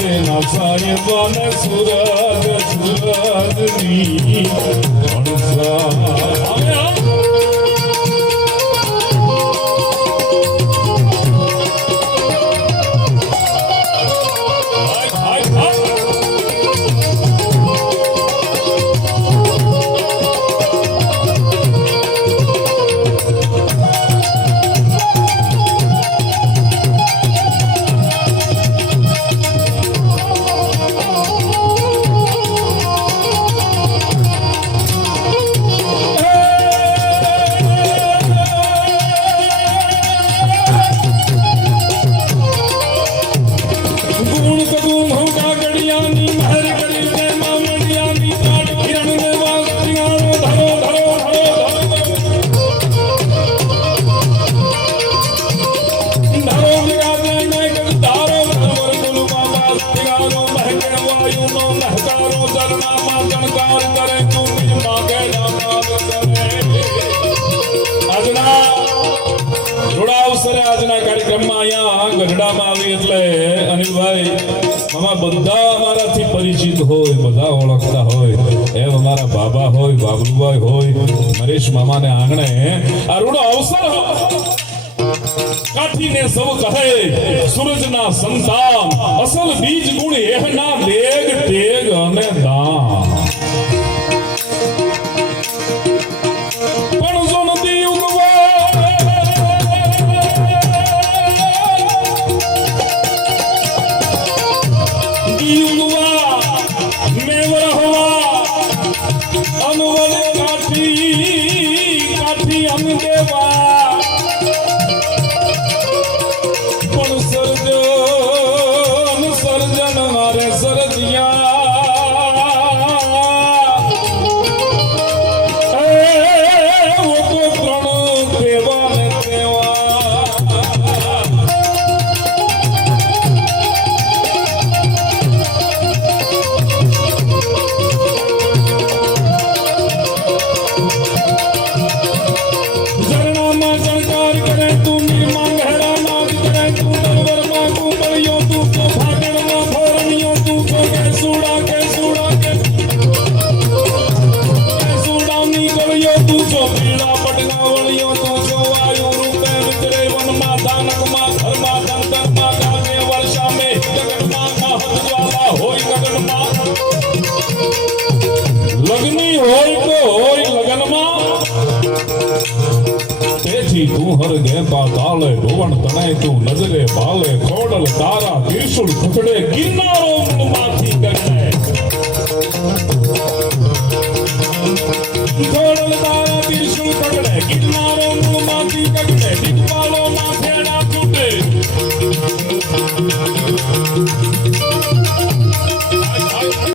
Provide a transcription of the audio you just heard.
પુરાણેના સાહેબાને સુરાજ સુરાજની અણસા ગઢડામાં આવી એટલે અનિલભાઈ આમાં બધા અમારાથી પરિચિત હોય, બધા ઓળખતા હોય. એમ અમારા બાબા હોય બાબલુભાઈ હોય, નરેશ મામાને આંગણે આ ઋણ અવસર કાઠીને સૌ કહે, સૂરજના સંતાન, અસલ બીજ ગુણ એહના દેગ તેગ અને અનવર કાઠી કાઠી અન દેવા લગ્ની હોય તો હોય લગ્નમાં. તેથી તું હરગે તાલે ભુવન તણાય તું નજરે ભાલે ખોડલ તારા ત્રિશુળ ખુખડે ગિરનારો માંથી ગણાય